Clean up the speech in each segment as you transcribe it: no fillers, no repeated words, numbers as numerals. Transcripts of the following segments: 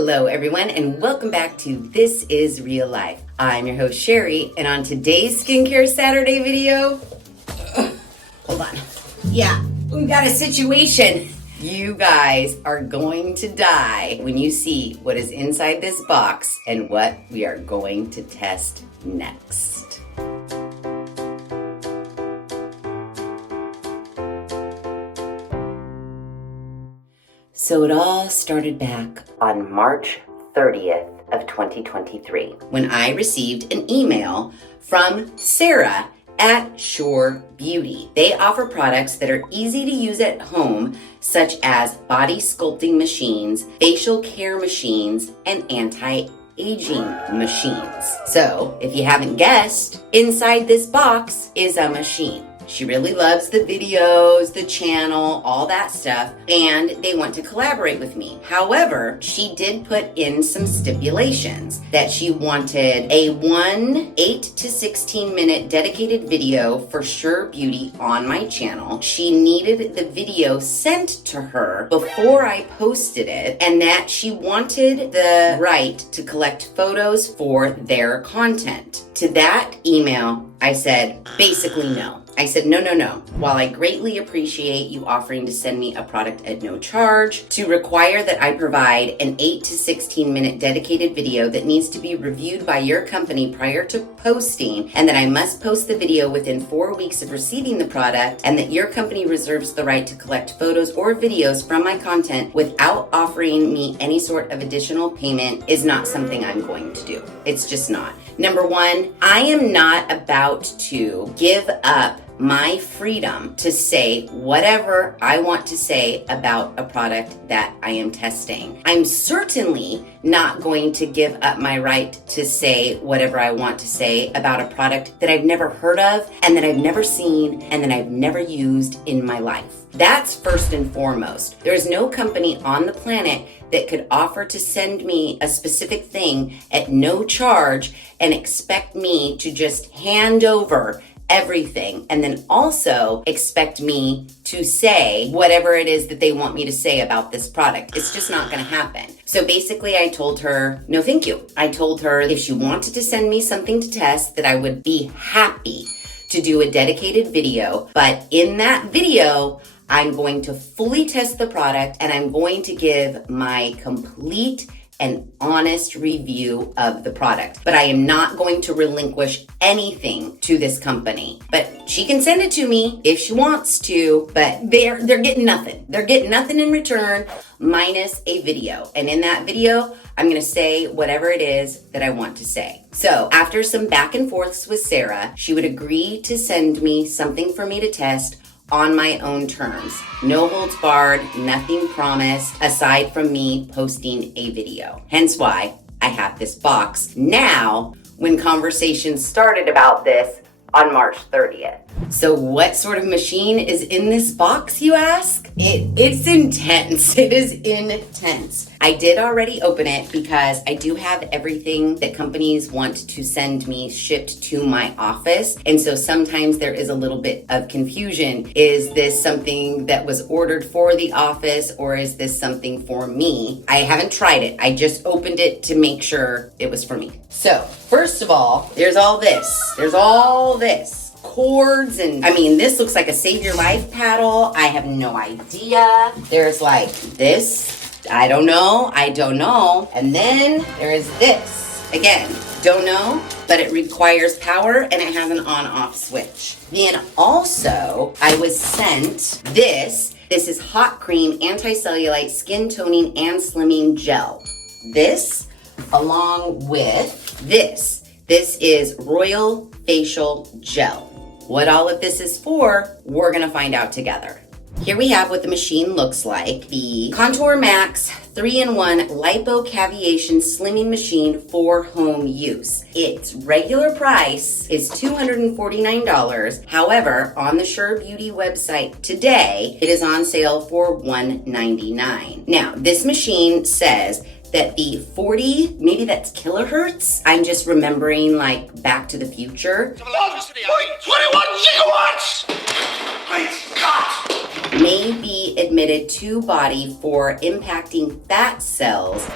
Hello everyone and welcome back to This Is Real Life. I'm your host Sheri, and on today's Skincare Saturday video, hold on. Yeah, we got a situation. You guys are going to die when you see what is inside this box and what we are going to test next. So it all started back on March 30th of 2023 when I received an email from Sarah at Surebeauty. They offer products that are easy to use at home, such as body sculpting machines, facial care machines, and anti-aging machines. So if you haven't guessed, inside this box is a machine. She really loves the videos, the channel, all that stuff, and they want to collaborate with me. However, she did put in some stipulations that she wanted a 8 to 16 minute dedicated video for Surebeauty on my channel. She needed the video sent to her before I posted it, and that she wanted the right to collect photos for their content. To that email, I said, basically no. I said, no. While I greatly appreciate you offering to send me a product at no charge, to require that I provide an 8 to 16 minute dedicated video that needs to be reviewed by your company prior to posting, and that I must post the video within 4 weeks of receiving the product, and that your company reserves the right to collect photos or videos from my content without offering me any sort of additional payment is not something I'm going to do. It's just not. Number one, I am not about to give up my freedom to say whatever I want to say about a product that I am testing. I'm certainly not going to give up my right to say whatever I want to say about a product that I've never heard of, and that I've never seen, and that I've never used in my life. That's first and foremost. There is no company on the planet that could offer to send me a specific thing at no charge and expect me to just hand over everything, and then also expect me to say whatever it is that they want me to say about this product. It's just not going to happen. So basically I told her, no thank you. I told her if she wanted to send me something to test, that I would be happy to do a dedicated video, but in that video, I'm going to fully test the product and I'm going to give my complete and honest review of the product. But I am not going to relinquish anything to this company. But she can send it to me if she wants to, but they're getting nothing. They're getting nothing in return minus a video. And in that video, I'm gonna say whatever it is that I want to say. So after some back and forths with Sarah, she would agree to send me something for me to test on my own terms. No holds barred, nothing promised, aside from me posting a video. Hence why I have this box now when conversations started about this on March 30th. So what sort of machine is in this box, you ask? It's intense. It is intense. I did already open it because I do have everything that companies want to send me shipped to my office. And so sometimes there is a little bit of confusion. Is this something that was ordered for the office, or is this something for me? I haven't tried it. I just opened it to make sure it was for me. So first of all, there's all this. Cords, and I mean, this looks like a Save Your Life paddle. I have no idea. There's like this. I don't know. And then there is this. Again, don't know, but it requires power and it has an on-off switch. Then also, I was sent this. This is Hot Cream Anti-Cellulite Skin Toning and Slimming Gel. This, along with this. This is Royal Facial Gel. What all of this is for, we're gonna find out together. Here we have what the machine looks like. The ContourMax 3-in-1 Lipo Cavitation Slimming Machine for home use. Its regular price is $249. However, on the Surebeauty website today, it is on sale for $199. Now, this machine says that the 40, maybe that's kilohertz. I'm just remembering like Back to the Future. 21 gigawatts! Great God! May be admitted to body for impacting fat cells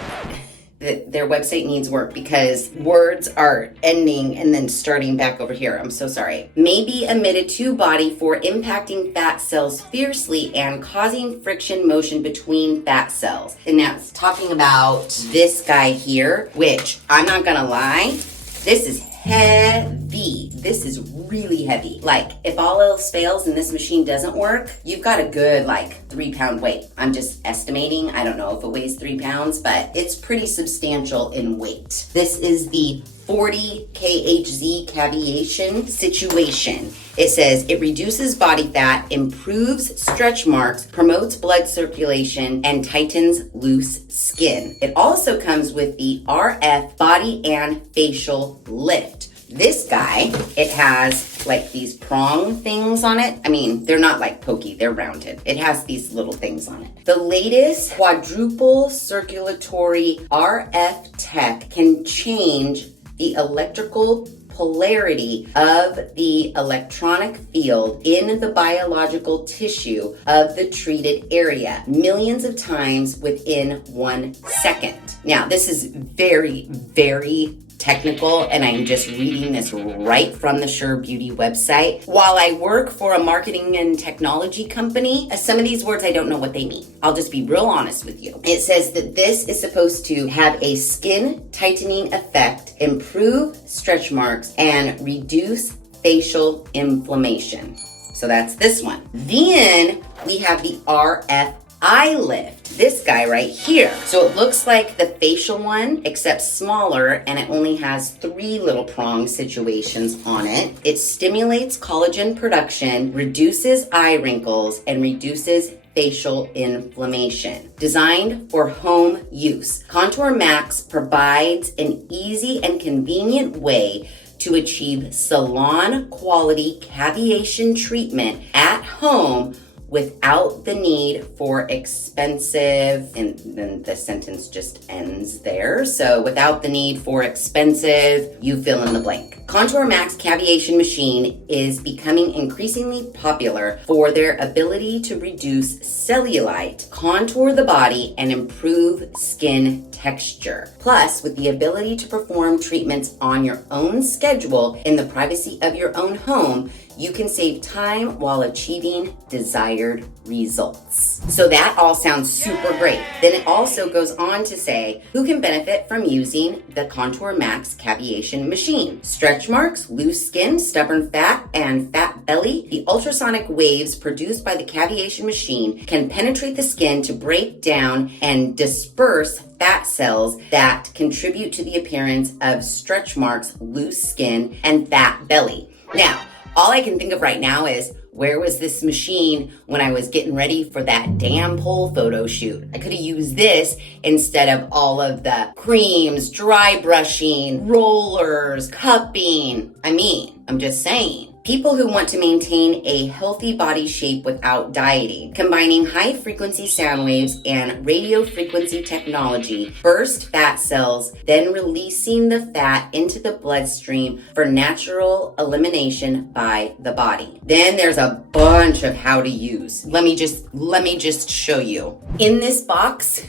their website needs work because words are ending and then starting back over here. I'm so sorry. May be emitted to body for impacting fat cells fiercely and causing friction motion between fat cells. And that's talking about this guy here, which I'm not gonna lie, this is heavy. This is really heavy. Like, if all else fails and this machine doesn't work, you've got a good 3-pound weight. I'm just estimating. I don't know if it weighs 3 pounds, but it's pretty substantial in weight. This is the 40 kHz cavitation situation. It says it reduces body fat, improves stretch marks, promotes blood circulation, and tightens loose skin. It also comes with the RF body and facial lift. This guy, it has these prong things on it. I mean, they're not pokey, they're rounded. It has these little things on it. The latest quadruple circulatory RF tech can change the electrical polarity of the electronic field in the biological tissue of the treated area millions of times within 1 second. Now, this is very, very technical, and I'm just reading this right from the Surebeauty website. While I work for a marketing and technology company, some of these words I don't know what they mean. I'll just be real honest with you. It says that this is supposed to have a skin tightening effect, improve stretch marks, and reduce facial inflammation. So that's this one. Then we have the RF eye lift. This guy right here. So it looks like the facial one, except smaller, and it only has 3 little prong situations on it. It stimulates collagen production, reduces eye wrinkles, and reduces facial inflammation. Designed for home use, ContourMax provides an easy and convenient way to achieve salon quality cavitation treatment at home without the need for expensive, and then the sentence just ends there. So without the need for expensive, you fill in the blank. ContourMax cavitation machine is becoming increasingly popular for their ability to reduce cellulite, contour the body, and improve skin texture. Plus, with the ability to perform treatments on your own schedule in the privacy of your own home, you can save time while achieving desired results. So that all sounds super great. Then it also goes on to say who can benefit from using the ContourMax cavitation machine. Stretch marks, loose skin, stubborn fat, and fat belly. The ultrasonic waves produced by the cavitation machine can penetrate the skin to break down and disperse fat cells that contribute to the appearance of stretch marks, loose skin, and fat belly. Now, all I can think of right now is, where was this machine when I was getting ready for that damn pole photo shoot? I could have used this instead of all of the creams, dry brushing, rollers, cupping. I'm just saying. People who want to maintain a healthy body shape without dieting, combining high-frequency sound waves and radio frequency technology, burst fat cells, then releasing the fat into the bloodstream for natural elimination by the body. Then there's a bunch of how to use. Let me just show you. In this box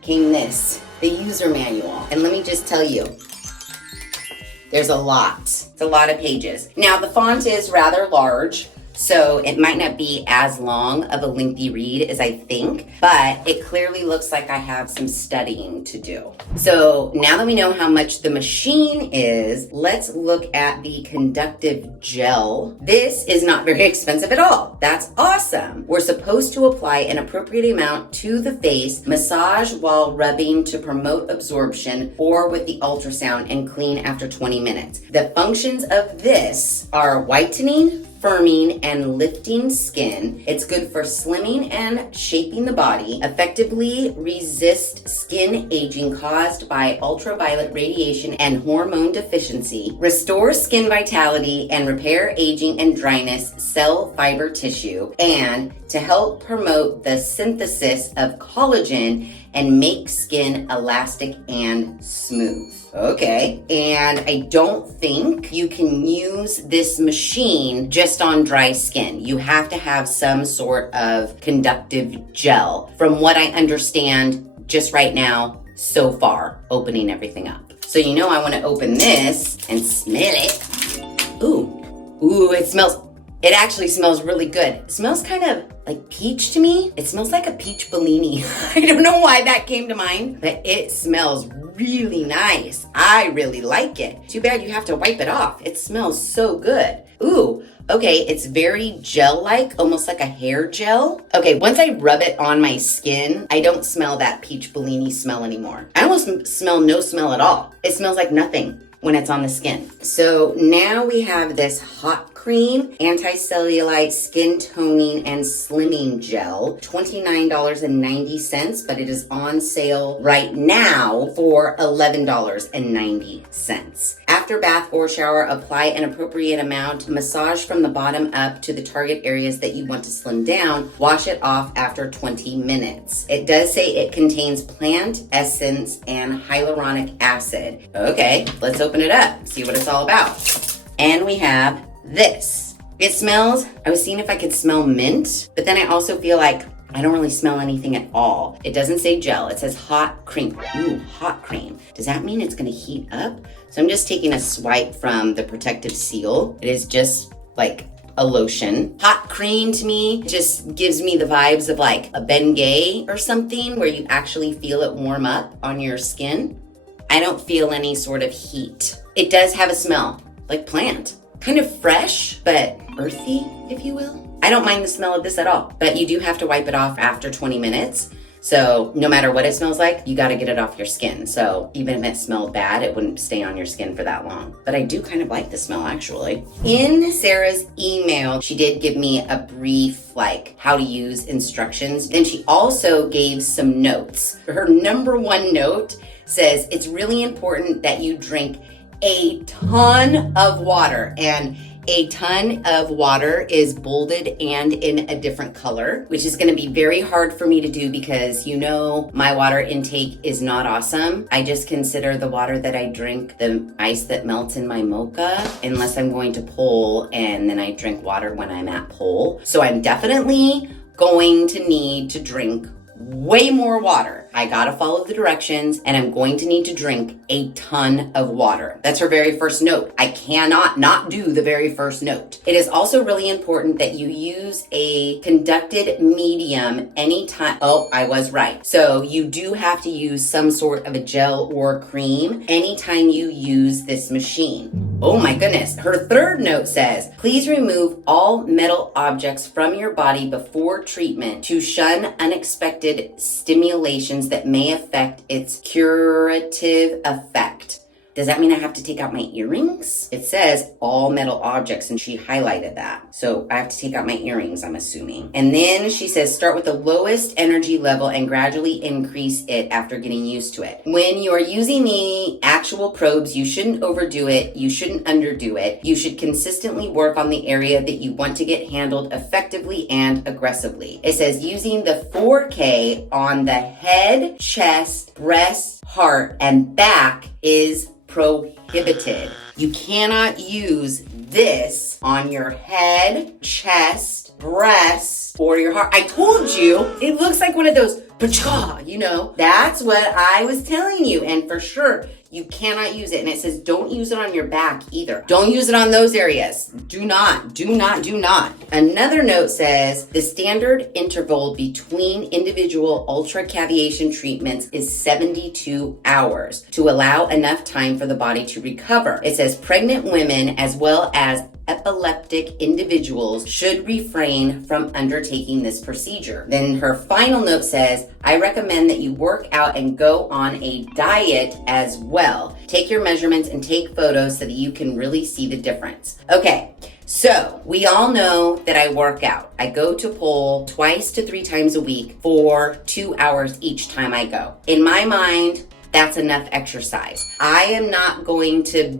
came this, the user manual. And let me just tell you, there's a lot. It's a lot of pages. Now, the font is rather large, so it might not be as long of a lengthy read as I think, but it clearly looks like I have some studying to do. So now that we know how much the machine is, let's look at the conductive gel. This is not very expensive at all. That's awesome. We're supposed to apply an appropriate amount to the face, massage while rubbing to promote absorption, or with the ultrasound, and clean after 20 minutes. The functions of this are whitening, firming, and lifting skin. It's good for slimming and shaping the body, effectively resist skin aging caused by ultraviolet radiation and hormone deficiency, restore skin vitality and repair aging and dryness cell fiber tissue, and to help promote the synthesis of collagen and make skin elastic and smooth. Okay, and I don't think you can use this machine just on dry skin. You have to have some sort of conductive gel. From what I understand just right now, so far opening everything up. So you know I want to open this and smell it. Ooh, it actually smells really good. It smells kind of like peach to me. It smells like a peach Bellini. I don't know why that came to mind, but it smells really nice. I really like it. Too bad you have to wipe it off. It smells so good. Ooh, okay, it's very gel-like, almost like a hair gel. Okay, once I rub it on my skin, I don't smell that peach Bellini smell anymore. I almost smell no smell at all. It smells like nothing when it's on the skin. So now we have this hot cream anti-cellulite skin toning and slimming gel, $29.90, but it is on sale right now for $11.90. After bath or shower, apply an appropriate amount, massage from the bottom up to the target areas that you want to slim down, wash it off after 20 minutes. It does say it contains plant essence and hyaluronic acid. Okay, let's open it up, see what it's all about. And we have this. It smells, I was seeing if I could smell mint, but then I also feel like I don't really smell anything at all. It doesn't say gel, it says hot cream. Ooh, hot cream. Does that mean it's gonna heat up? So I'm just taking a swipe from the protective seal. It is just like a lotion. Hot cream to me just gives me the vibes of like a Bengay or something where you actually feel it warm up on your skin. I don't feel any sort of heat. It does have a smell, like plant. Kind of fresh, but earthy, if you will. I don't mind the smell of this at all, but you do have to wipe it off after 20 minutes. So no matter what it smells like, you gotta get it off your skin. So even if it smelled bad, it wouldn't stay on your skin for that long. But I do kind of like the smell actually. In Sarah's email, she did give me a brief like how to use instructions. Then she also gave some notes. Her number one note says, it's really important that you drink a ton of water, and a ton of water is bolded and in a different color, which is going to be very hard for me to do because you know my water intake is not awesome. I just consider the water that I drink the ice that melts in my mocha, unless I'm going to pole, and then I drink water when I'm at pole. So I'm definitely going to need to drink way more water. I gotta follow the directions, and I'm going to need to drink a ton of water. That's her very first note. I cannot not do the very first note. It is also really important that you use a conducted medium anytime. Oh, I was right. So you do have to use some sort of a gel or cream anytime you use this machine. Oh my goodness. Her third note says, please remove all metal objects from your body before treatment to shun unexpected stimulations that may affect its curative effect. Does that mean I have to take out my earrings? It says all metal objects, and she highlighted that. So I have to take out my earrings, I'm assuming. And then she says, start with the lowest energy level and gradually increase it after getting used to it. When you are using the actual probes, you shouldn't overdo it. You shouldn't underdo it. You should consistently work on the area that you want to get handled effectively and aggressively. It says using the 4K on the head, chest, breast, heart, and back is prohibited. You cannot use this on your head, chest, breast, or your heart. I told you, it looks like one of those, you know, that's what I was telling you. And for sure, you cannot use it. And it says don't use it on your back either. Don't use it on those areas. Do not. Another note says the standard interval between individual ultracavitation treatments is 72 hours to allow enough time for the body to recover. It says pregnant women as well as epileptic individuals should refrain from undertaking this procedure. Then her final note says, I recommend that you work out and go on a diet as well. Take your measurements and take photos so that you can really see the difference. Okay, so we all know that I work out. I go to pole 2 to 3 times a week for 2 hours each time I go. In my mind, that's enough exercise. I am not going to,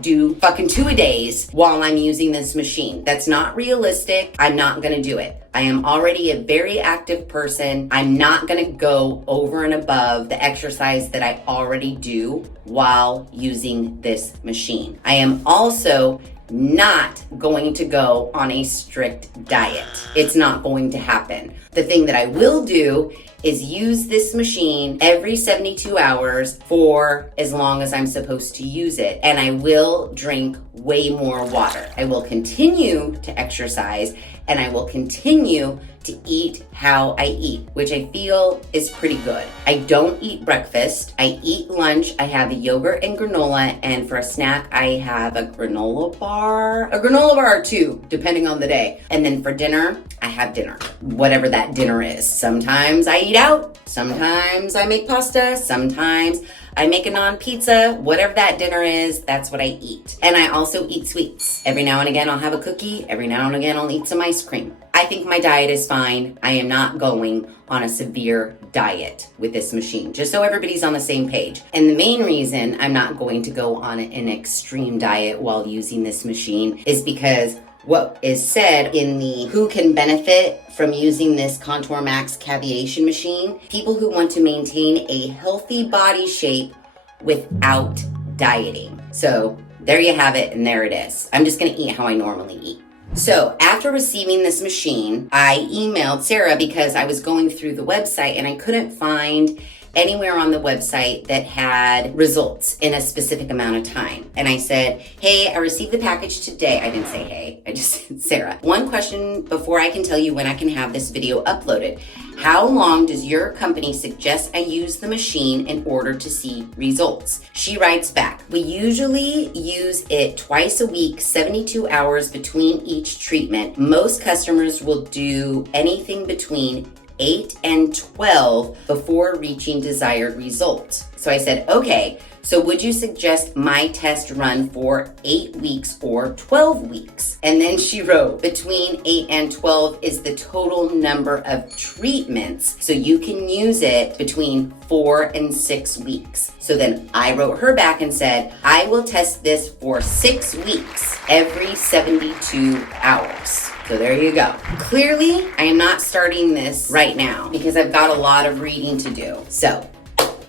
do fucking 2-a-days while I'm using this machine. That's not realistic. I'm not gonna do it. I am already a very active person. I'm not gonna go over and above the exercise that I already do while using this machine. I am also not going to go on a strict diet. It's not going to happen. The thing that I will do is use this machine every 72 hours for as long as I'm supposed to use it. And I will drink way more water. I will continue to exercise, and I will continue to eat how I eat, which I feel is pretty good. I don't eat breakfast. I eat lunch. I have a yogurt and granola, and for a snack, I have a granola bar or two, depending on the day. And then for dinner, I have dinner, whatever that dinner is. Sometimes I eat out. Sometimes I make pasta. Sometimes I make a non-pizza. Whatever that dinner is, that's what I eat. And I also eat sweets. Every now and again, I'll have a cookie. Every now and again, I'll eat some ice cream. I think my diet is fine. I am not going on a severe diet with this machine, just so everybody's on the same page. And the main reason I'm not going to go on an extreme diet while using this machine is because what is said in the who can benefit from using this ContourMax cavitation machine, people who want to maintain a healthy body shape without dieting. So there you have it, and there it is. I'm just gonna eat how I normally eat. So after receiving this machine, I emailed Sarah because I was going through the website and I couldn't find anywhere on the website that had results in a specific amount of time. And I said, hey, I received the package today. I didn't say hey, I just said Sarah. One question before I can tell you when I can have this video uploaded. How long does your company suggest I use the machine in order to see results? She writes back, we usually use it twice a week, 72 hours between each treatment. Most customers will do anything between 8 and 12 before reaching desired results. So I said, okay, so would you suggest my test run for 8 weeks or 12 weeks? And then she wrote, between 8 and 12 is the total number of treatments. So you can use it between 4 and 6 weeks. So then I wrote her back and said, I will test this for 6 weeks, every 72 hours. So there you go. Clearly, I am not starting this right now because I've got a lot of reading to do. So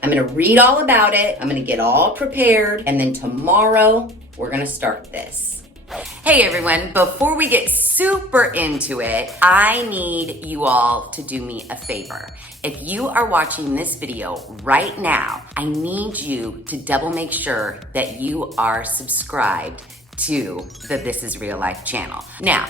I'm gonna read all about it. I'm gonna get all prepared. And then tomorrow, we're gonna start this. Hey everyone, before we get super into it, I need you all to do me a favor. If you are watching this video right now, I need you to double make sure that you are subscribed to the This Is Real Life channel. Now,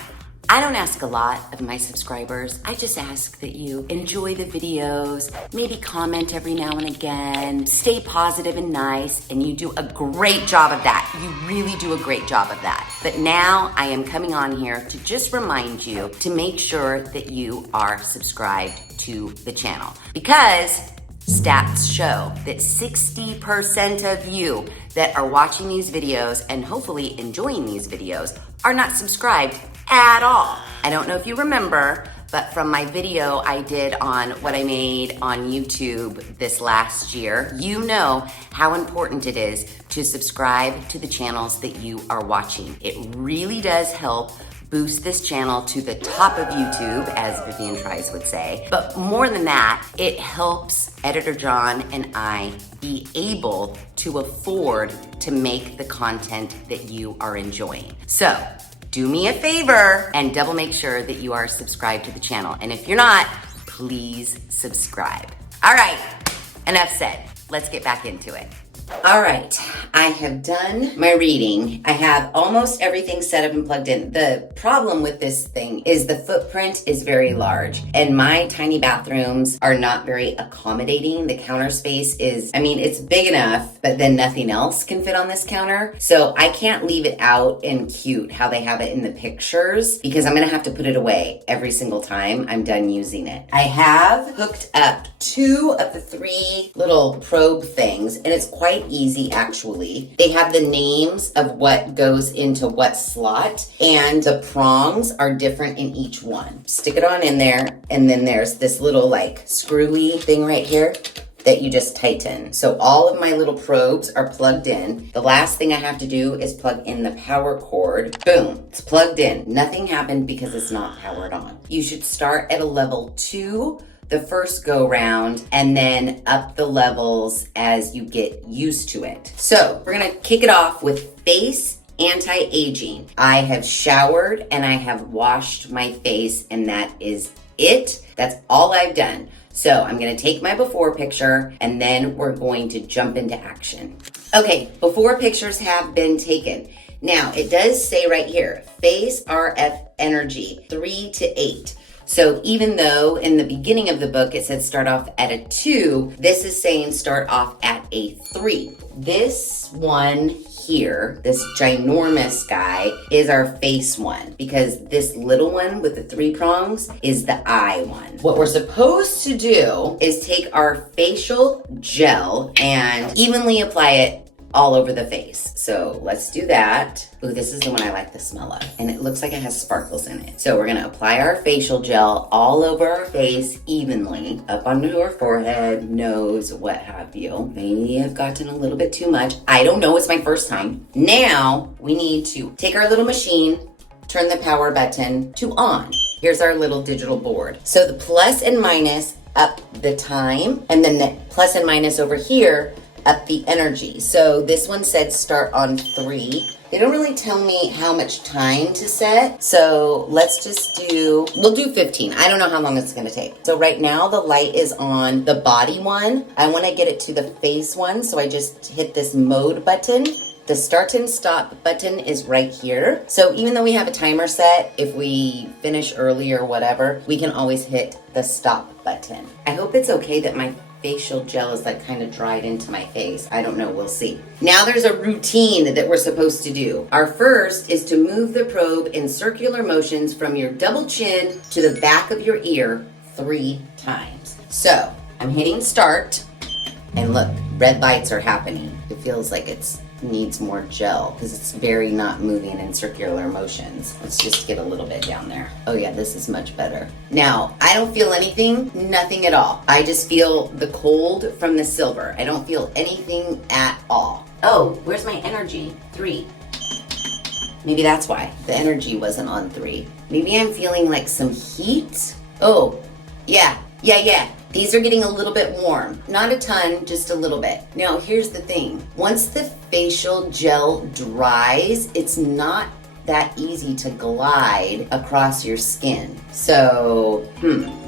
I don't ask a lot of my subscribers. I just ask that you enjoy the videos, maybe comment every now and again, stay positive and nice, and you do a great job of that. You really do a great job of that. But now I am coming on here to just remind you to make sure that you are subscribed to the channel, because stats show that 60% of you that are watching these videos and hopefully enjoying these videos are not subscribed at all. I don't know if you remember, but from my video I did on what I made on YouTube this last year, you know how important it is to subscribe to the channels that you are watching. It really does help boost this channel to the top of YouTube, as Vivian Tries would say. But more than that, it helps Editor John and I be able to afford to make the content that you are enjoying. So, do me a favor and double make sure that you are subscribed to the channel. And if you're not, please subscribe. All right, enough said. Let's get back into it. All right, I have done my reading. I have almost everything set up and plugged in. The problem with this thing is the footprint is very large, and my tiny bathrooms are not very accommodating. The counter space is, I mean, it's big enough, but then nothing else can fit on this counter. So I can't leave it out and cute how they have it in the pictures, because I'm gonna have to put it away every single time I'm done using it. I have hooked up 2 of the 3 little probe things, and it's quite easy actually. They have the names of what goes into what slot, and the prongs are different in each one. Stick it on in there, and then there's this little like screwy thing right here that you just tighten. So all of my little probes are plugged in. The last thing I have to do is plug in the power cord. Boom, it's plugged in. Nothing happened because it's not powered on. You should start at a level 2 the first go round, and then up the levels as you get used to it. So we're gonna kick it off with face anti-aging. I have showered and I have washed my face, and that is it. That's all I've done. So I'm gonna take my before picture and then we're going to jump into action. Okay, before pictures have been taken. Now it does say right here, face RF energy 3 to 8. So even though in the beginning of the book it said start off at a 2, this is saying start off at a 3. This one here, this ginormous guy, is our face one, because this little one with the 3 prongs is the eye one. What we're supposed to do is take our facial gel and evenly apply it all over the face. So let's do that. Ooh, this is the one I like the smell of. And it looks like it has sparkles in it. So we're gonna apply our facial gel all over our face evenly, up onto our forehead, nose, what have you. Maybe I've gotten a little bit too much. I don't know, it's my first time. Now we need to take our little machine, turn the power button to on. Here's our little digital board. So the plus and minus up the time, and then the plus and minus over here up the energy. So this one said start on 3. They don't really tell me how much time to set. So let's just we'll do 15. I don't know how long it's gonna take. So right now the light is on the body one. I wanna get it to the face one. So I just hit this mode button. The start and stop button is right here. So even though we have a timer set, if we finish early or whatever, we can always hit the stop button. I hope it's okay that my facial gel is like kind of dried into my face. I don't know, we'll see. Now there's a routine that we're supposed to do. Our first is to move the probe in circular motions from your double chin to the back of your ear 3 times. So I'm hitting start, and look, red lights are happening. It feels like it needs more gel because it's very not moving in circular motions. Let's just get a little bit down there. Oh yeah, this is much better. Now, I don't feel anything, nothing at all. I just feel the cold from the silver. I don't feel anything at all. Oh, where's my energy? 3. Maybe that's why the energy wasn't on 3. Maybe I'm feeling like some heat. Oh, yeah. These are getting a little bit warm. Not a ton, just a little bit. Now, here's the thing. Once the facial gel dries, it's not that easy to glide across your skin. So,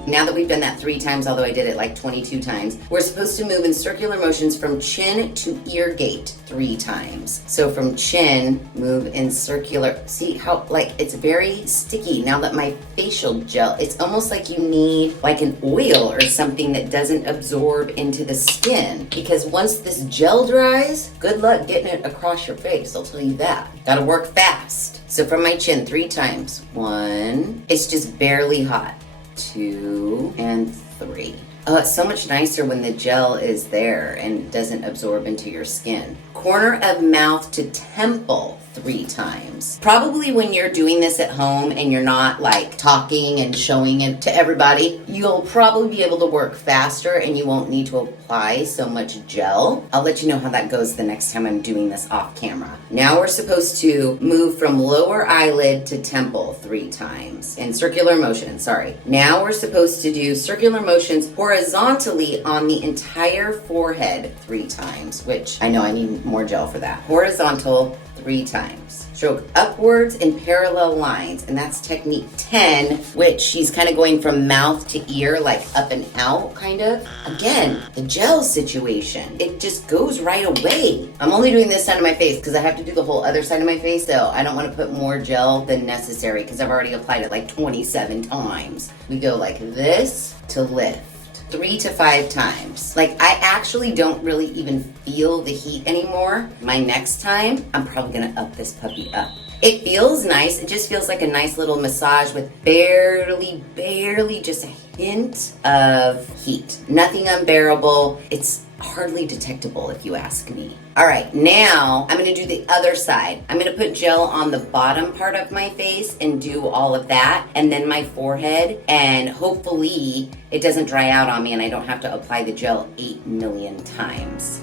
now that we've done that 3 times, although I did it like 22 times, we're supposed to move in circular motions from chin to ear gate 3 times. So from chin, move in circular. See how like it's very sticky now that my facial gel, it's almost like you need like an oil or something that doesn't absorb into the skin. Because once this gel dries, good luck getting it across your face, I'll tell you that. Gotta work fast. So from my chin 3 times. 1, it's just barely hot. 2 and 3. Oh, it's so much nicer when the gel is there and doesn't absorb into your skin. Corner of mouth to temple 3 times. Probably when you're doing this at home and you're not like talking and showing it to everybody, you'll probably be able to work faster and you won't need to apply so much gel. I'll let you know how that goes the next time I'm doing this off camera. Now we're supposed to move from lower eyelid to temple 3 times in circular motion, sorry. Now we're supposed to do circular motions horizontally on the entire forehead 3 times, which I know I need more gel for that. Horizontal 3 times. Stroke upwards in parallel lines, and that's technique 10, which she's kind of going from mouth to ear, like up and out, kind of. Again, the gel situation, it just goes right away. I'm only doing this side of my face because I have to do the whole other side of my face, so I don't want to put more gel than necessary because I've already applied it like 27 times. We go like this to lift. 3 to 5 times. Like, I actually don't really even feel the heat anymore. My next time, I'm probably gonna up this puppy up. It feels nice. It just feels like a nice little massage with barely just a hint of heat. Nothing unbearable. It's hardly detectable if you ask me. All right, now I'm gonna do the other side. I'm gonna put gel on the bottom part of my face and do all of that, and then my forehead, and hopefully it doesn't dry out on me and I don't have to apply the gel 8 million times.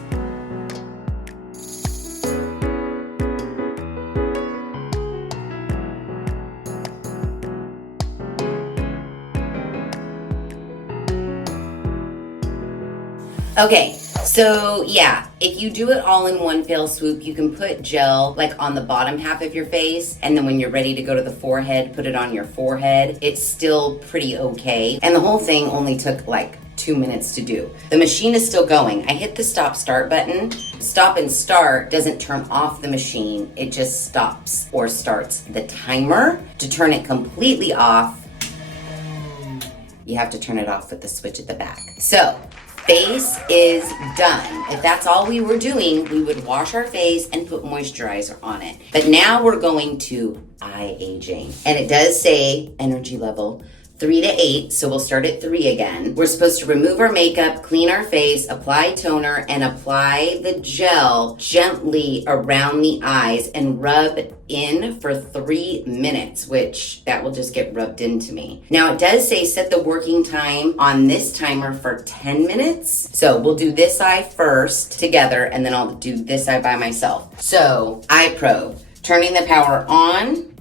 Okay, so yeah, If you do it all in one fell swoop, you can put gel like on the bottom half of your face, and then when you're ready to go to the forehead, put it on your forehead. It's still pretty okay. And the whole thing only took like 2 minutes to do. The machine is still going. I hit the stop start button. Stop and start doesn't turn off the machine. It just stops or starts the timer. To turn it completely off, you have to turn it off with the switch at the back. So, face is done. If that's all we were doing, we would wash our face and put moisturizer on it. But now we're going to eye aging. And it does say energy level 3 to 8, so we'll start at 3 again. We're supposed to remove our makeup, clean our face, apply toner, and apply the gel gently around the eyes and rub in for 3 minutes, which that will just get rubbed into me. Now it does say set the working time on this timer for 10 minutes. So we'll do this eye first together, and then I'll do this eye by myself. So eye probe, turning the power on,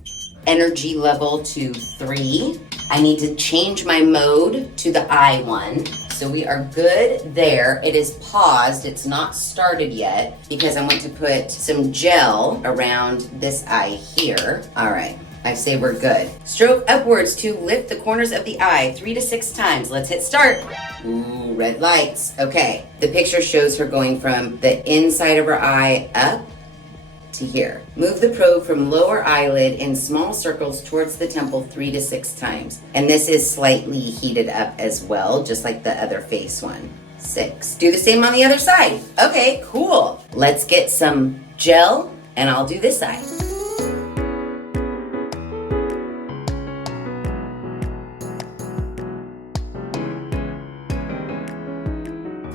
energy level to 3. I need to change my mode to the eye one. So we are good there. It is paused, it's not started yet because I want to put some gel around this eye here. All right, I say we're good. Stroke upwards to lift the corners of the eye 3 to 6 times. Let's hit start. Ooh, red lights. Okay, the picture shows her going from the inside of her eye up to here. Move the probe from lower eyelid in small circles towards the temple 3 to 6 times. And this is slightly heated up as well, just like the other face one. 6. Do the same on the other side. Okay, cool. Let's get some gel and I'll do this side.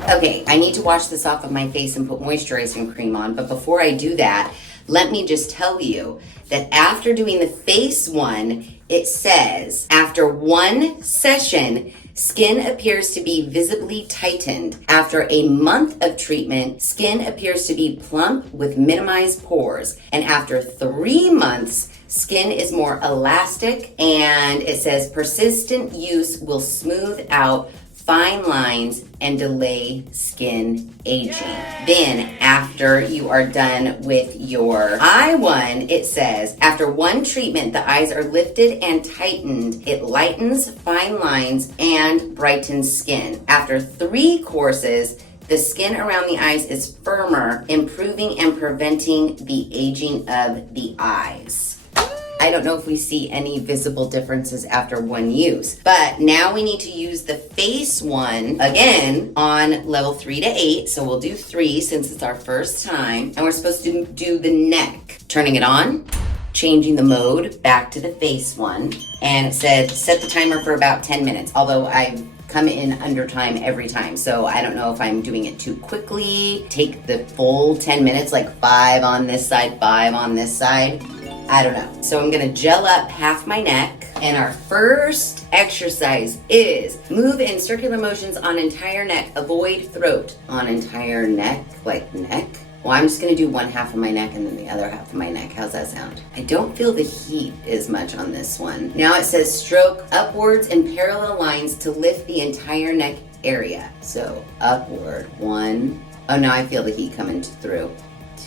Okay, I need to wash this off of my face and put moisturizing cream on, but before I do that, let me just tell you that after doing the face one, it says, after 1 session, skin appears to be visibly tightened. After a month of treatment, skin appears to be plump with minimized pores. And after 3 months, skin is more elastic, and it says persistent use will smooth out fine lines and delay skin aging. Then after you are done with your eye one, it says after 1 treatment, the eyes are lifted and tightened. It lightens fine lines and brightens skin. After 3 courses, the skin around the eyes is firmer, improving and preventing the aging of the eyes. I don't know if we see any visible differences after 1 use, but now we need to use the face one again on level 3 to 8. So we'll do 3 since it's our first time, and we're supposed to do the neck. Turning it on, changing the mode back to the face one, and it said set the timer for about 10 minutes, although I've come in under time every time. So I don't know if I'm doing it too quickly. Take the full 10 minutes, like 5 on this side, 5 on this side. I don't know. So I'm gonna gel up half my neck. And our first exercise is move in circular motions on entire neck. Avoid throat. On entire neck, like neck. Well, I'm just gonna do 1 half of my neck and then the other half of my neck. How's that sound? I don't feel the heat as much on this one. Now it says stroke upwards in parallel lines to lift the entire neck area. So upward, 1. Oh, now I feel the heat coming through.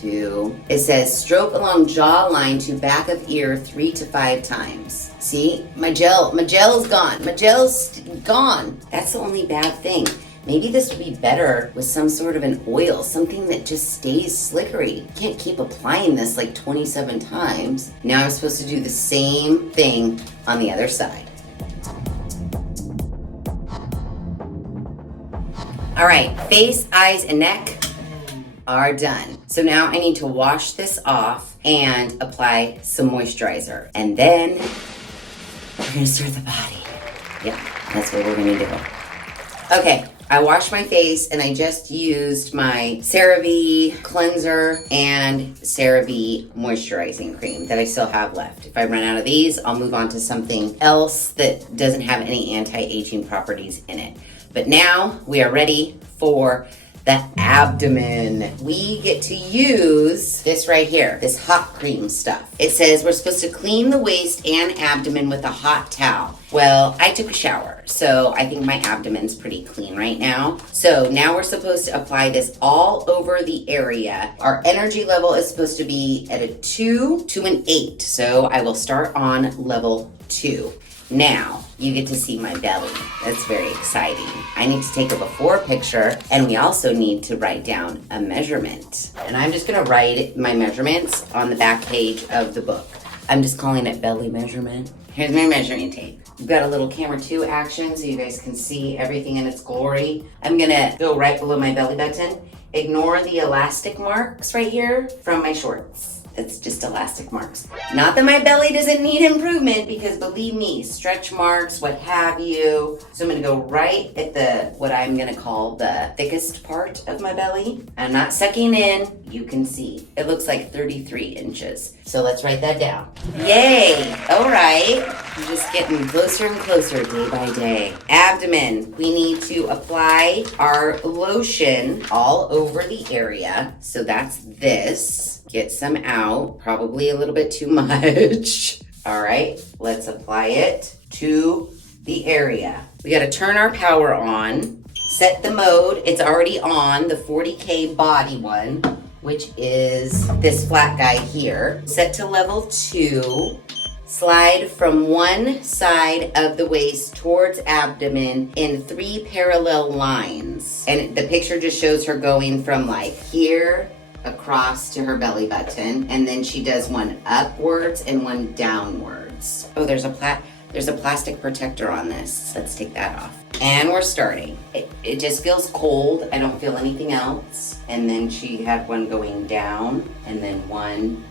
2. It says stroke along jawline to back of ear 3 to 5 times. See, my gel's gone. My gel's gone. That's the only bad thing. Maybe this would be better with some sort of an oil, something that just stays slickery. You can't keep applying this like 27 times. Now I'm supposed to do the same thing on the other side. All right, face, eyes, and neck are done. So now I need to wash this off and apply some moisturizer. And then we're gonna start the body. Yeah, that's what we're gonna do. Okay, I washed my face and I just used my CeraVe cleanser and CeraVe moisturizing cream that I still have left. If I run out of these, I'll move on to something else that doesn't have any anti-aging properties in it. But now we are ready for the abdomen. We get to use this right here, this hot cream stuff. It says we're supposed to clean the waist and abdomen with a hot towel. Well, I took a shower, so I think my abdomen's pretty clean right now. So now we're supposed to apply this all over the area. Our energy level is supposed to be at a 2 to an 8. So I will start on level 2. Now, you get to see my belly. That's very exciting. I need to take a before picture, and we also need to write down a measurement. And I'm just gonna write my measurements on the back page of the book. I'm just calling it belly measurement. Here's my measuring tape. We've got a little camera 2 action so you guys can see everything in its glory. I'm gonna go right below my belly button. Ignore the elastic marks right here from my shorts. It's just elastic marks. Not that my belly doesn't need improvement, because believe me, stretch marks, what have you. So I'm gonna go right at the, what I'm gonna call the thickest part of my belly. I'm not sucking in, you can see. It looks like 33 inches. So let's write that down. Yay, all right. I'm just getting closer and closer day by day. Abdomen, we need to apply our lotion all over the area. So that's this. Get some out, probably a little bit too much. All right, let's apply it to the area. We gotta turn our power on, set the mode. It's already on, the 40K body one, which is this flat guy here. Set to level 2. Slide from one side of the waist towards abdomen in 3 parallel lines. And the picture just shows her going from like here across to her belly button, and then she does one upwards and one downwards. Oh, there's a plastic protector on this. Let's take that off. And we're starting. It just feels cold. I don't feel anything else. And then she had one going down and then one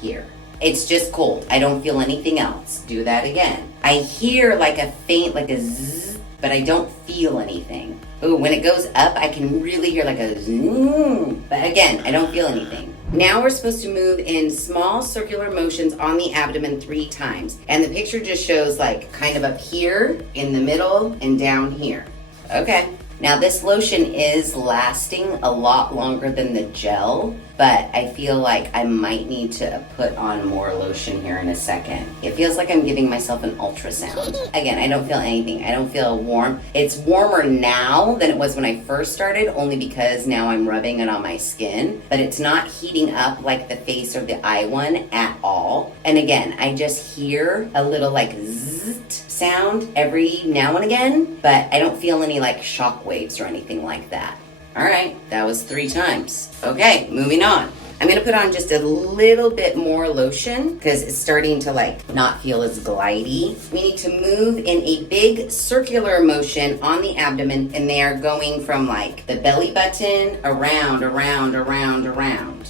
here. It's just cold. I don't feel anything else. Do that again. I hear like a faint, like a zzz, but I don't feel anything. Ooh, when it goes up, I can really hear like a zoom. But again, I don't feel anything. Now we're supposed to move in small circular motions on the abdomen 3 times. And the picture just shows like kind of up here, in the middle, and down here. Okay. Now this lotion is lasting a lot longer than the gel, but I feel like I might need to put on more lotion here in a second. It feels like I'm giving myself an ultrasound. Again, I don't feel anything. I don't feel warm. It's warmer now than it was when I first started, only because now I'm rubbing it on my skin, but it's not heating up like the face or the eye one at all. And again, I just hear a little like zzz sound every now and again, but I don't feel any like shock waves or anything like that. All right, that was 3 times. Okay, moving on. I'm gonna put on just a little bit more lotion because it's starting to like not feel as glidey. We need to move in a big circular motion on the abdomen, and they are going from like the belly button around.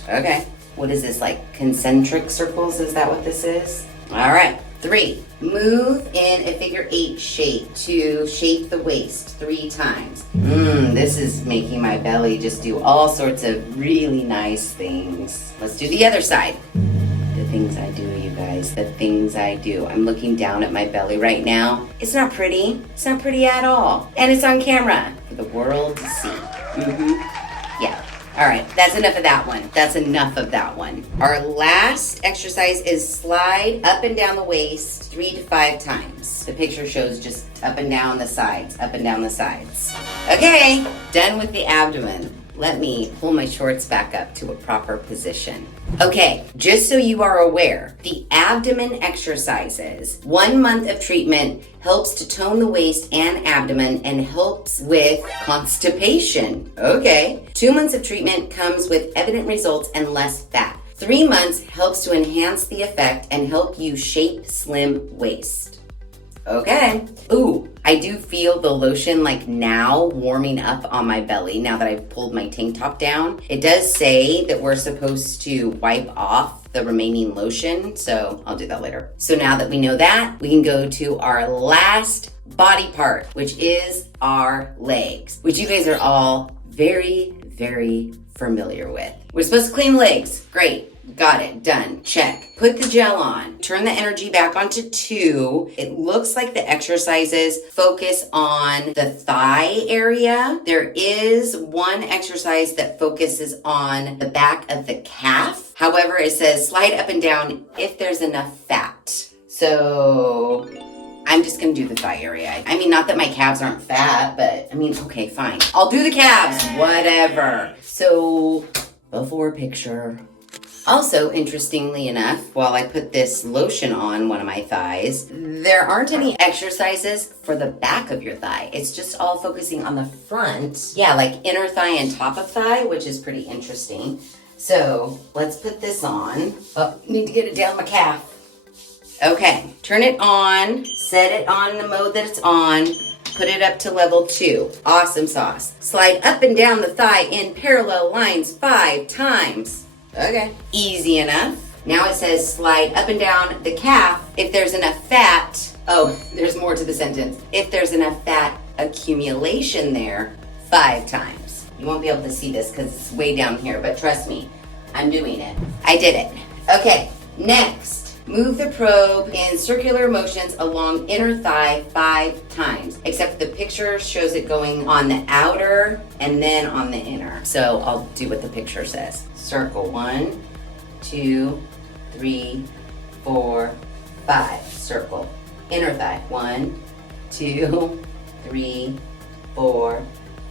Okay, what is this, like concentric circles? Is that what this is? All right. 3, move in a figure 8 shape to shape the waist 3 times. This is making my belly just do all sorts of really nice things. Let's do the other side. The things I do, you guys, the things I do. I'm looking down at my belly right now. It's not pretty. It's not pretty at all. And it's on camera for the world to see. Yeah. All right, that's enough of that one. That's enough of that one. Our last exercise is slide up and down the waist 3 to 5 times. The picture shows just up and down the sides, up and down the sides. Okay, done with the abdomen. Let me pull my shorts back up to a proper position. Okay, just so you are aware, the abdomen exercises, 1 month of treatment helps to tone the waist and abdomen and helps with constipation. Okay, 2 months of treatment comes with evident results and less fat. 3 months helps to enhance the effect and help you shape slim waist. Okay. Ooh, I do feel the lotion like now warming up on my belly now that I've pulled my tank top down. It does say that we're supposed to wipe off the remaining lotion, so I'll do that later. So now that we know that, we can go to our last body part, which is our legs, which you guys are all very, very familiar with. We're supposed to clean legs. Great. Got it. Done. Check. Put the gel on. Turn the energy back onto 2. It looks like the exercises focus on the thigh area. There is one exercise that focuses on the back of the calf. However, it says slide up and down if there's enough fat. So I'm just gonna do the thigh area. I mean, not that my calves aren't fat, but I mean, okay, fine. I'll do the calves, whatever. So, before picture. Also, interestingly enough, while I put this lotion on one of my thighs, there aren't any exercises for the back of your thigh. It's just all focusing on the front. Yeah, like inner thigh and top of thigh, which is pretty interesting. So, let's put this on. Oh, need to get it down my calf. Okay, turn it on, set it on the mode that it's on, put it up to level 2. Awesome sauce. Slide up and down the thigh in parallel lines 5 times. Okay. Easy enough. Now it says slide up and down the calf if there's enough fat. Oh, there's more to the sentence. If there's enough fat accumulation there, 5 times. You won't be able to see this because it's way down here, but trust me, I'm doing it. I did it. Okay, next. Move the probe in circular motions along inner thigh 5 times, except the picture shows it going on the outer and then on the inner. So I'll do what the picture says. Circle 1, 2, 3, 4, 5. Circle. Inner thigh. 1, 2, 3, 4,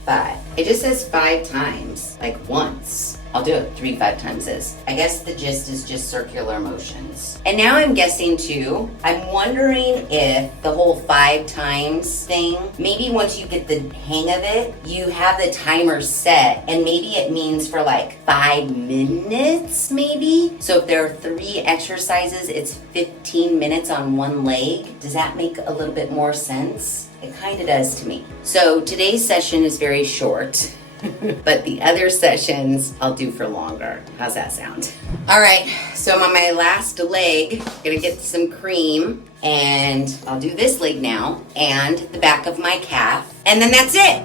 5. It just says 5 times, like once. I'll do it 5 times is. I guess the gist is just circular motions. And now I'm guessing too, I'm wondering if the whole 5 times thing, maybe once you get the hang of it, you have the timer set and maybe it means for like 5 minutes maybe. So if there are 3 exercises, it's 15 minutes on one leg. Does that make a little bit more sense? It kind of does to me. So today's session is very short. But the other sessions I'll do for longer. How's that sound? All right, so I'm on my last leg. Gonna get some cream and I'll do this leg now and the back of my calf. And then that's it.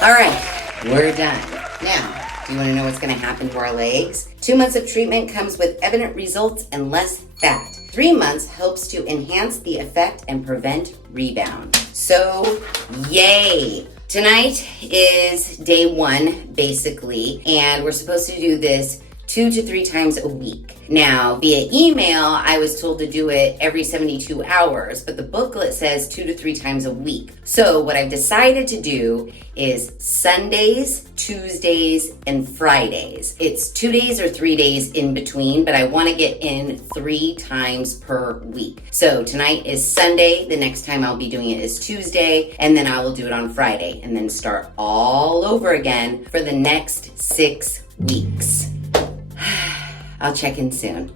All right, we're done. Now, do you want to know what's going to happen to our legs? 2 months of treatment comes with evident results and less fat. 3 months helps to enhance the effect and prevent rebound. So, yay! Tonight is day 1, basically, and we're supposed to do this 2 to 3 times a week. Now, via email, I was told to do it every 72 hours, but the booklet says 2 to 3 times a week. So what I've decided to do is Sundays, Tuesdays, and Fridays. It's 2 days or 3 days in between, but I want to get in 3 times per week. So tonight is Sunday, the next time I'll be doing it is Tuesday, and then I will do it on Friday, and then start all over again for the next 6 weeks. I'll check in soon.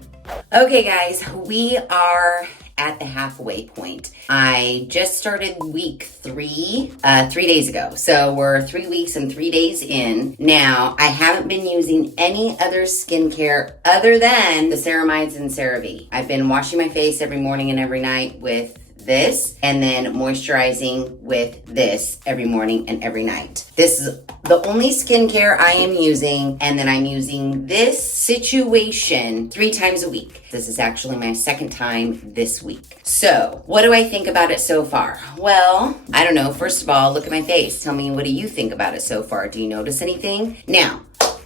Okay guys, we are at the halfway point. I just started week 3, 3 days ago. So we're 3 weeks and 3 days in. Now, I haven't been using any other skincare other than the ceramides and CeraVe. I've been washing my face every morning and every night with this, and then moisturizing with this every morning and every night. This is the only skincare I am using, and then I'm using this situation 3 times a week. This is actually my 2nd time this week. So, what do I think about it so far? Well, I don't know. First of all, look at my face. Tell me, what do you think about it so far? Do you notice anything? Now,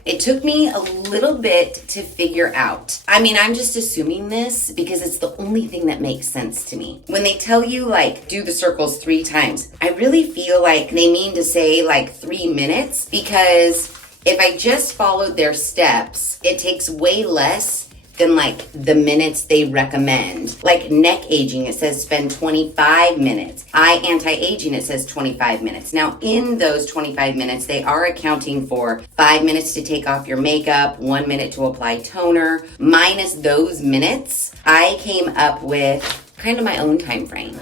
it took me a little bit to figure out. I mean, I'm just assuming this because it's the only thing that makes sense to me. When they tell you, like, do the circles 3 times, I really feel like they mean to say, like, 3 minutes, because if I just followed their steps, it takes way less than like the minutes they recommend. Like neck aging, it says spend 25 minutes. Eye anti-aging, it says 25 minutes. Now in those 25 minutes, they are accounting for 5 minutes to take off your makeup, 1 minute to apply toner. Minus those minutes, I came up with kind of my own time frame.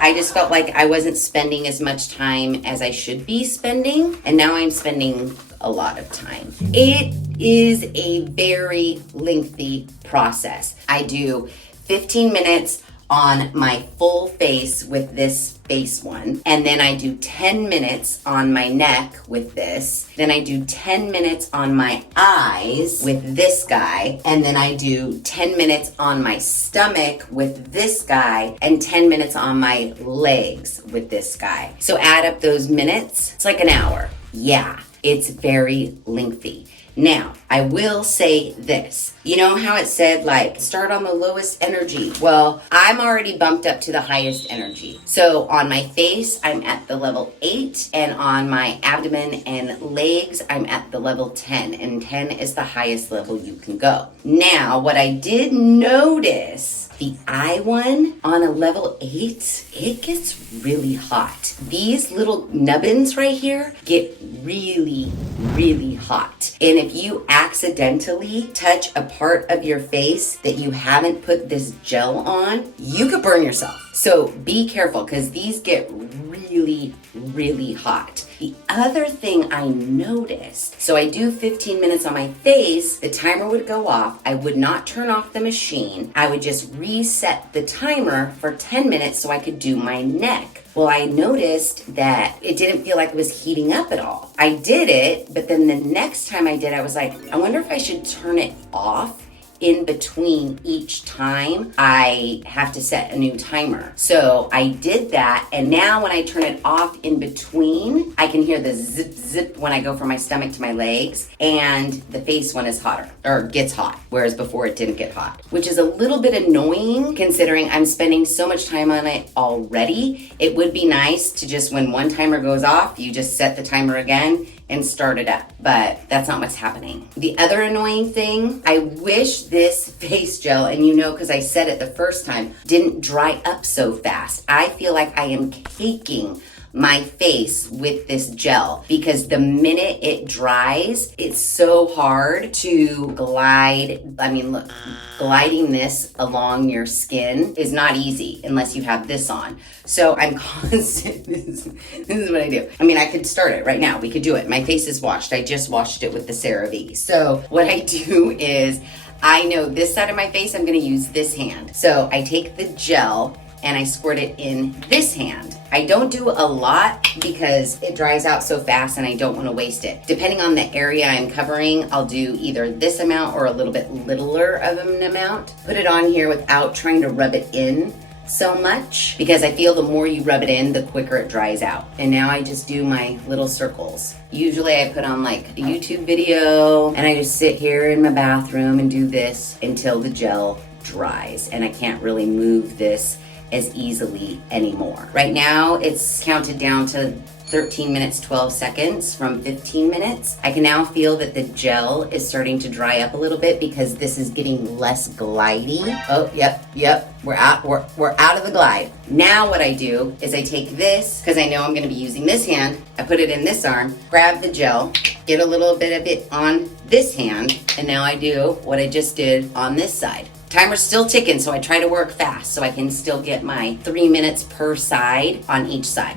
I just felt like I wasn't spending as much time as I should be spending, and now I'm spending a lot of time. It is a very lengthy process. I do 15 minutes on my full face with this face one. And then I do 10 minutes on my neck with this. Then I do 10 minutes on my eyes with this guy. And then I do 10 minutes on my stomach with this guy and 10 minutes on my legs with this guy. So add up those minutes. It's like an hour. Yeah, it's very lengthy. Now, I will say this. You know how it said, like, start on the lowest energy? Well, I'm already bumped up to the highest energy. So on my face, I'm at the level 8, and on my abdomen and legs, I'm at the level 10, and 10 is the highest level you can go. Now, what I did notice, the eye one on a level 8, it gets really hot. These little nubbins right here get really, really hot. And if you accidentally touch a part of your face that you haven't put this gel on, you could burn yourself. So be careful, because these get really, really hot. The other thing I noticed, so I do 15 minutes on my face, the timer would go off. I would not turn off the machine. I would just reset the timer for 10 minutes so I could do my neck. Well, I noticed that it didn't feel like it was heating up at all. I did it, but then the next time I did, I was like, I wonder if I should turn it off in between each time I have to set a new timer. So I did that, and now when I turn it off in between, I can hear the zip zip when I go from my stomach to my legs, and the face one is hotter, or gets hot, whereas before it didn't get hot, which is a little bit annoying considering I'm spending so much time on it already. It would be nice to just, when one timer goes off, you just set the timer again and start it up, but that's not what's happening. The other annoying thing, I wish this face gel, and you know, because I said it the first time, didn't dry up so fast. I feel like I am caking my face with this gel, because the minute it dries, it's so hard to glide. I mean, look, gliding this along your skin is not easy unless you have this on. So I'm constant, this is what I do. I mean, I could start it right now. We could do it. My face is washed. I just washed it with the CeraVe. So what I do is, I know this side of my face, I'm gonna use this hand. So I take the gel and I squirt it in this hand. I don't do a lot because it dries out so fast and I don't want to waste it. Depending on the area I'm covering, I'll do either this amount or a little bit littler of an amount. Put it on here without trying to rub it in so much, because I feel the more you rub it in, the quicker it dries out. And now I just do my little circles. Usually I put on like a YouTube video and I just sit here in my bathroom and do this until the gel dries, and I can't really move this as easily anymore. Right now it's counted down to 13 minutes 12 seconds from 15 minutes. I can now feel that the gel is starting to dry up a little bit because this is getting less glidey. Oh, yep, we're out of the glide. Now what I do is I take this, because I know I'm gonna be using this hand, I put it in this arm, grab the gel, get a little bit of it on this hand, and now I do what I just did on this side. Timer's still ticking, so I try to work fast so I can still get my 3 minutes per side on each side.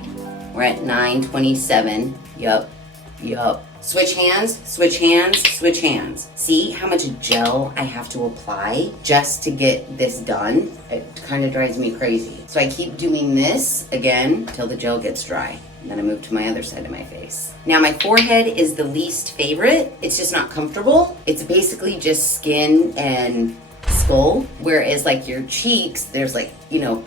We're at 9:27. Yup. Switch hands, switch hands, switch hands. See how much gel I have to apply just to get this done? It kind of drives me crazy. So I keep doing this again till the gel gets dry. And then I move to my other side of my face. Now my forehead is the least favorite. It's just not comfortable. It's basically just skin and skull, whereas like your cheeks, there's like,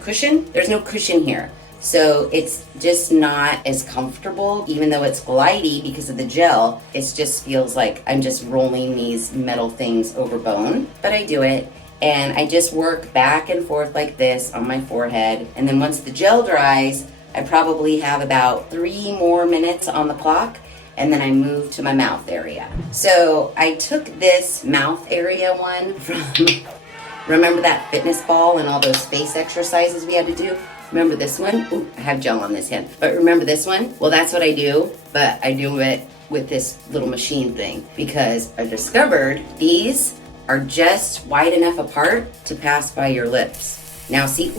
cushion. There's no cushion here. So it's just not as comfortable, even though it's glidey because of the gel. It just feels like I'm just rolling these metal things over bone, but I do it. And I just work back and forth like this on my forehead. And then once the gel dries, I probably have about 3 more minutes on the clock, and then I move to my mouth area. So I took this mouth area one from, remember that fitness ball and all those face exercises we had to do? Remember this one? Ooh, I have gel on this hand. But remember this one? Well, that's what I do, but I do it with this little machine thing, because I discovered these are just wide enough apart to pass by your lips. Now see,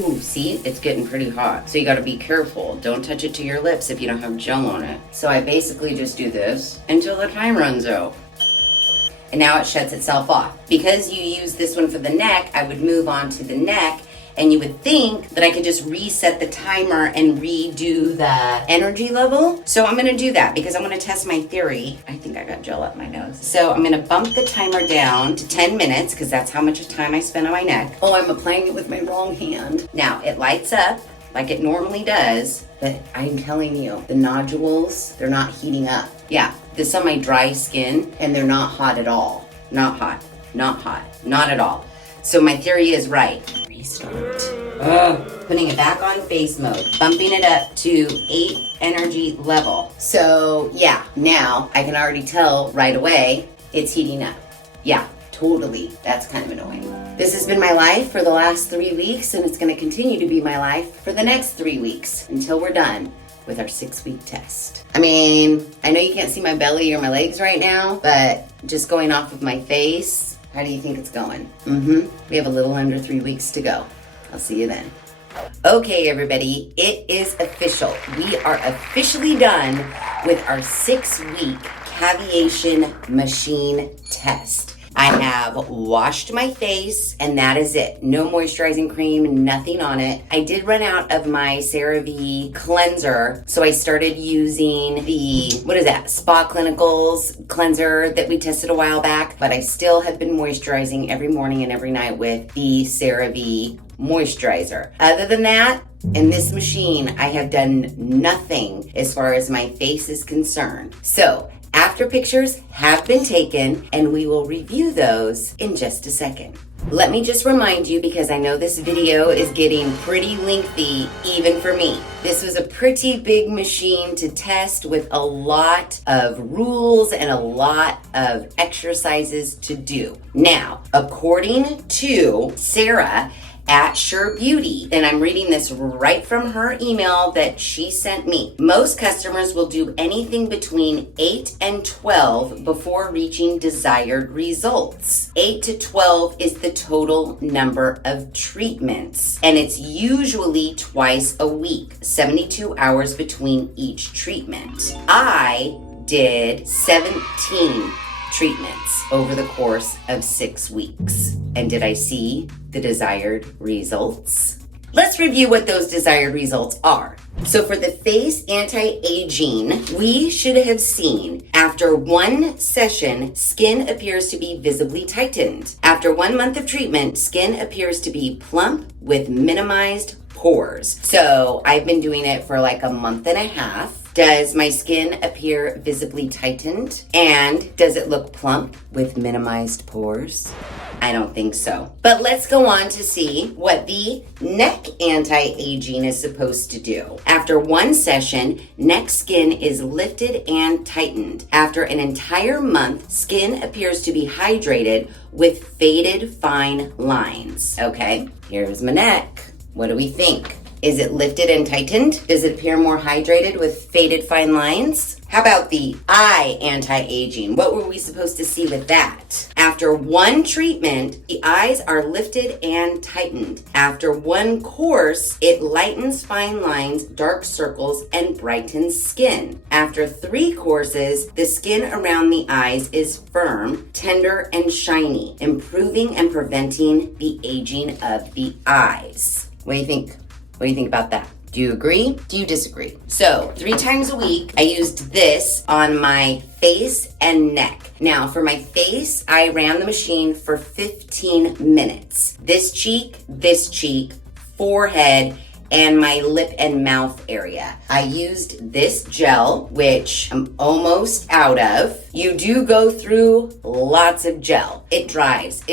it's getting pretty hot. So you gotta be careful. Don't touch it to your lips if you don't have gel on it. So I basically just do this until the time runs out. And now it shuts itself off. Because you use this one for the neck, I would move on to the neck, And you would think that I could just reset the timer and redo the energy level. So I'm gonna do that because I'm gonna test my theory. I think I got gel up my nose. So I'm gonna bump the timer down to 10 minutes because that's how much time I spend on my neck. Oh, I'm applying it with my wrong hand. Now it lights up like it normally does, but I'm telling you, the nodules, they're not heating up. Yeah, this is on my dry skin and they're not hot at all. Not hot, not hot, not at all. So my theory is right. Restart. Putting it back on face mode, bumping it up to 8 energy level. So yeah, now I can already tell right away it's heating up. Yeah, totally. That's kind of annoying. This has been my life for the last 3 weeks, and it's gonna continue to be my life for the next 3 weeks until we're done with our 6-week test. I mean, I know you can't see my belly or my legs right now, but just going off of my face, how do you think it's going? We have a little under 3 weeks to go. I'll see you then. Okay, everybody, it is official. We are officially done with our 6-week cavitation machine test. I have washed my face and that is it. No moisturizing cream, nothing on it. I did run out of my CeraVe cleanser, so I started using the, Spa Clinicals cleanser that we tested a while back, but I still have been moisturizing every morning and every night with the CeraVe moisturizer. Other than that, in this machine, I have done nothing as far as my face is concerned. So, after pictures have been taken, and we will review those in just a second. Let me just remind you, because I know this video is getting pretty lengthy even for me. This was a pretty big machine to test with a lot of rules and a lot of exercises to do. Now, according to Sarah at Surebeauty, and I'm reading this right from her email that she sent me. Most customers will do anything between 8 and 12 before reaching desired results. 8 to 12 is the total number of treatments, and it's usually twice a week, 72 hours between each treatment. I did 17 treatments over the course of 6 weeks. And did I see the desired results? Let's review what those desired results are. So for the face anti-aging, we should have seen after 1 session, skin appears to be visibly tightened. After 1 month of treatment, skin appears to be plump with minimized pores. So I've been doing it for like a month and a half. Does my skin appear visibly tightened? And does it look plump with minimized pores? I don't think so. But let's go on to see what the neck anti-aging is supposed to do. After 1 session, neck skin is lifted and tightened. After an entire month, skin appears to be hydrated with faded fine lines. Okay, here's my neck. What do we think? Is it lifted and tightened? Does it appear more hydrated with faded fine lines? How about the eye anti-aging? What were we supposed to see with that? After 1 treatment, the eyes are lifted and tightened. After 1 course, it lightens fine lines, dark circles, and brightens skin. After 3 courses, the skin around the eyes is firm, tender, and shiny, improving and preventing the aging of the eyes. What do you think? What do you think about that? Do you agree? Do you disagree? So 3 times a week, I used this on my face and neck. Now for my face, I ran the machine for 15 minutes. This cheek, forehead, and my lip and mouth area. I used this gel, which I'm almost out of. You do go through lots of gel. It dries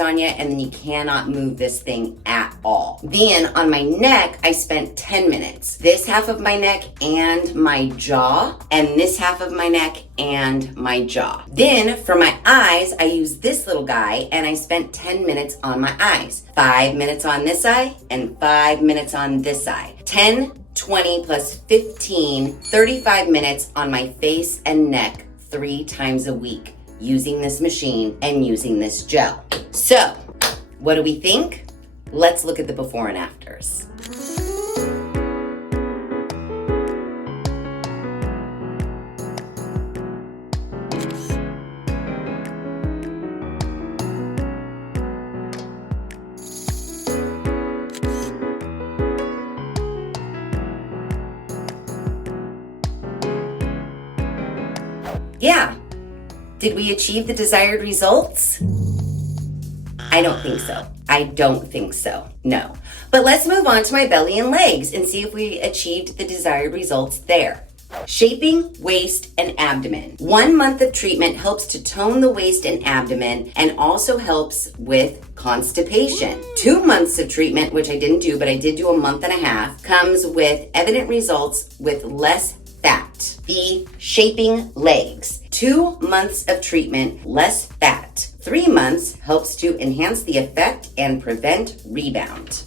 on you, and then you cannot move this thing at all. Then on my neck, I spent 10 minutes. This half of my neck and my jaw, and this half of my neck and my jaw. Then for my eyes, I used this little guy, and I spent 10 minutes on my eyes. 5 minutes on this eye and 5 minutes on this eye. 10, 20 plus 15, 35 minutes on my face and neck 3 times a week using this machine and using this gel. So, what do we think? Let's look at the before and afters. yeah. Did we achieve the desired results? I don't think so. I don't think so. No. But let's move on to my belly and legs and see if we achieved the desired results there. Shaping waist and abdomen. 1 month of treatment helps to tone the waist and abdomen and also helps with constipation. 2 months of treatment, which I didn't do, but I did do a month and a half, comes with evident results with less fat. The shaping legs. 2 months of treatment, less fat. 3 months helps to enhance the effect and prevent rebound.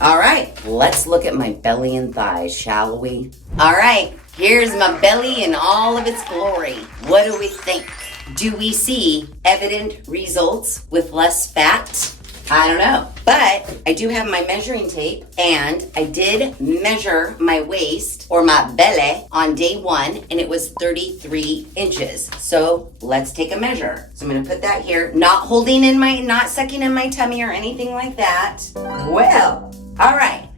All right, let's look at my belly and thighs, shall we? All right, here's my belly in all of its glory. What do we think? Do we see evident results with less fat? I don't know, but I do have my measuring tape and I did measure my waist or my belly on day 1 and it was 33 inches. So let's take a measure. So I'm gonna put that here, not sucking in my tummy or anything like that. Well, all right,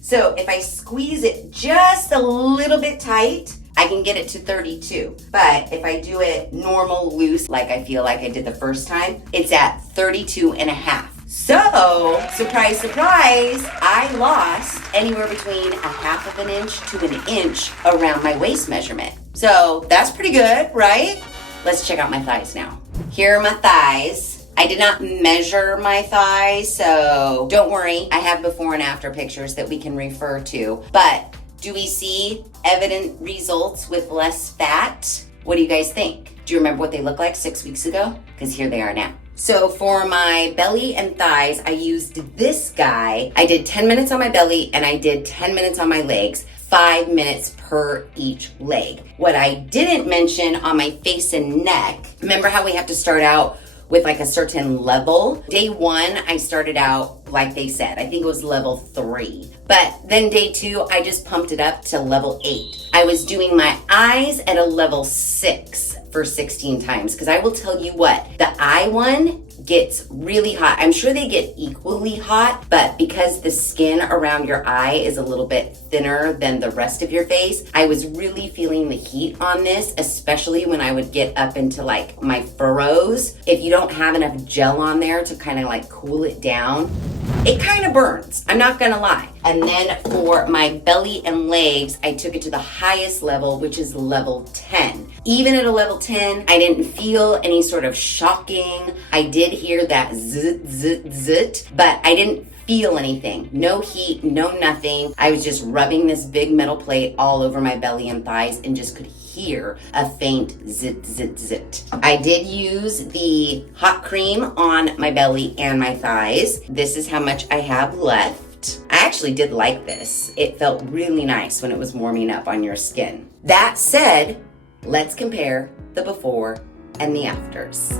So if I squeeze it just a little bit tight, I can get it to 32. But if I do it normal, loose, like I feel like I did the first time, it's at 32 and a half. So, surprise, surprise, I lost anywhere between 1/2 inch to 1 inch around my waist measurement. So that's pretty good, right? Let's check out my thighs now. Here are my thighs. I did not measure my thighs, so don't worry. I have before and after pictures that we can refer to. But do we see evident results with less fat? What do you guys think? Do you remember what they looked like 6 weeks ago? Because here they are now. So for my belly and thighs, I used this guy. I did 10 minutes on my belly and I did 10 minutes on my legs, 5 minutes per each leg. What I didn't mention on my face and neck, remember how we have to start out with like a certain level? Day 1, I started out like they said, I think it was level 3. But then day 2, I just pumped it up to level 8. I was doing my eyes at a level 6 for 16 times. Because I will tell you what, the eye one gets really hot. I'm sure they get equally hot, but because the skin around your eye is a little bit thinner than the rest of your face, I was really feeling the heat on this, especially when I would get up into like my furrows. If you don't have enough gel on there to kind of like cool it down, it kind of burns, I'm not gonna lie. And then for my belly and legs, I took it to the highest level, which is level 10. Even at a level 10, I didn't feel any sort of shocking. I did hear that zit, zit, zit, but I didn't feel anything. No heat, no nothing. I was just rubbing this big metal plate all over my belly and thighs and just could hear a faint zit, zit, zit. I did use the hot cream on my belly and my thighs. This is how much I have left. I actually did like this. It felt really nice when it was warming up on your skin. That said, let's compare the before and the afters.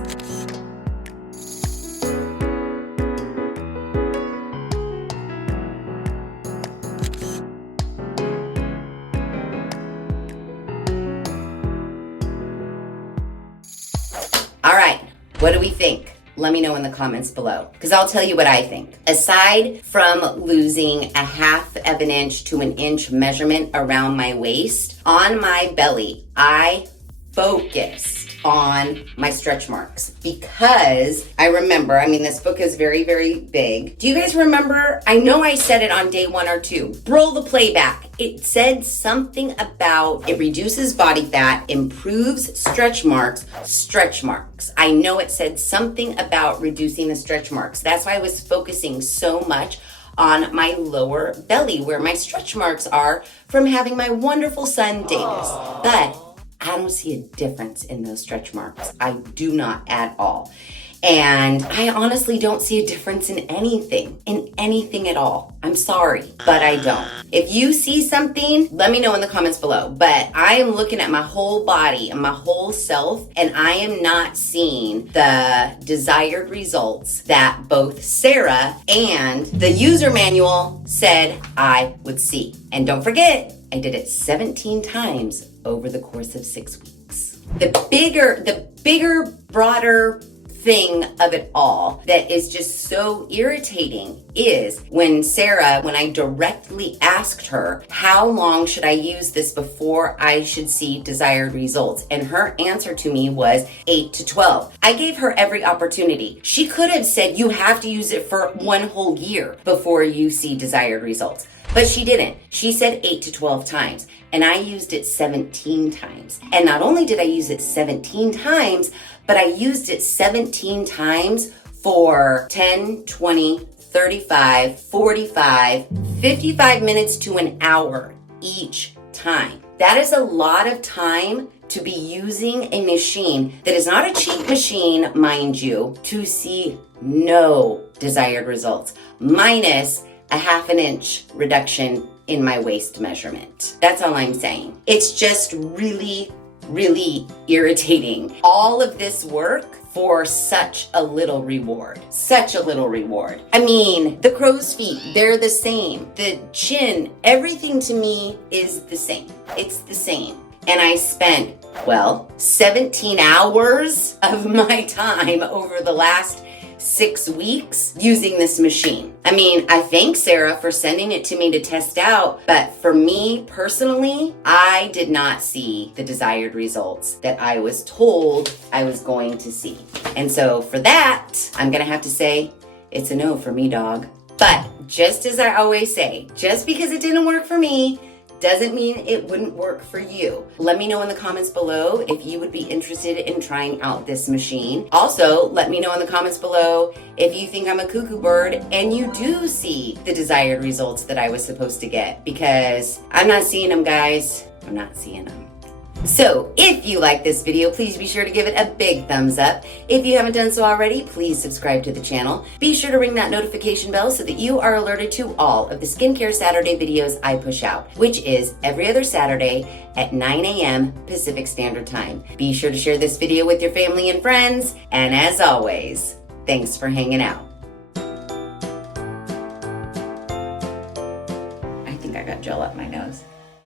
All right, what do we think? Let me know in the comments below, because I'll tell you what I think. Aside from losing 1/2 inch to 1 inch measurement around my waist, on my belly, I focused on my stretch marks because I remember, this book is very, very big. Do you guys remember? I know I said it on day 1 or 2. Roll the playback. It said something about it reduces body fat, improves stretch marks. I know it said something about reducing the stretch marks. That's why I was focusing so much on my lower belly where my stretch marks are from having my wonderful son, Davis. But I don't see a difference in those stretch marks. I do not at all. And I honestly don't see a difference in anything at all. I'm sorry, but I don't. If you see something, let me know in the comments below. But I am looking at my whole body and my whole self, and I am not seeing the desired results that both Sarah and the user manual said I would see. And don't forget, I did it 17 times over the course of 6 weeks. The bigger, broader thing of it all that is just so irritating is when I directly asked her, how long should I use this before I should see desired results? And her answer to me was 8 to 12. I gave her every opportunity. She could have said, you have to use it for 1 whole year before you see desired results. But she didn't. She said 8 to 12 times. And I used it 17 times. And not only did I use it 17 times, but I used it 17 times for 10, 20, 35, 45, 55 minutes to an hour each time. That is a lot of time to be using a machine that is not a cheap machine, mind you, to see no desired results, minus a 1/2 inch reduction in my waist measurement. That's all I'm saying. It's just really, really irritating. All of this work for such a little reward. Such a little reward. I mean, the crow's feet, they're the same. The chin, everything to me is the same. It's the same. And I spent, 17 hours of my time over the last 6 weeks using this machine. I mean, I thank Sarah for sending it to me to test out, but for me personally, I did not see the desired results that I was told I was going to see. And so for that, I'm gonna have to say, it's a no for me, dog. But just as I always say, just because it didn't work for me, doesn't mean it wouldn't work for you. Let me know in the comments below if you would be interested in trying out this machine. Also, let me know in the comments below if you think I'm a cuckoo bird and you do see the desired results that I was supposed to get, because I'm not seeing them, guys. I'm not seeing them. So if you like this video, please be sure to give it a big thumbs up. If you haven't done so already, please subscribe to the channel. Be sure to ring that notification bell so that you are alerted to all of the Skincare Saturday videos I push out, which is every other Saturday at 9 a.m. Pacific Standard Time. Be sure to share this video with your family and friends. And as always, thanks for hanging out. I think I got gel up my nose.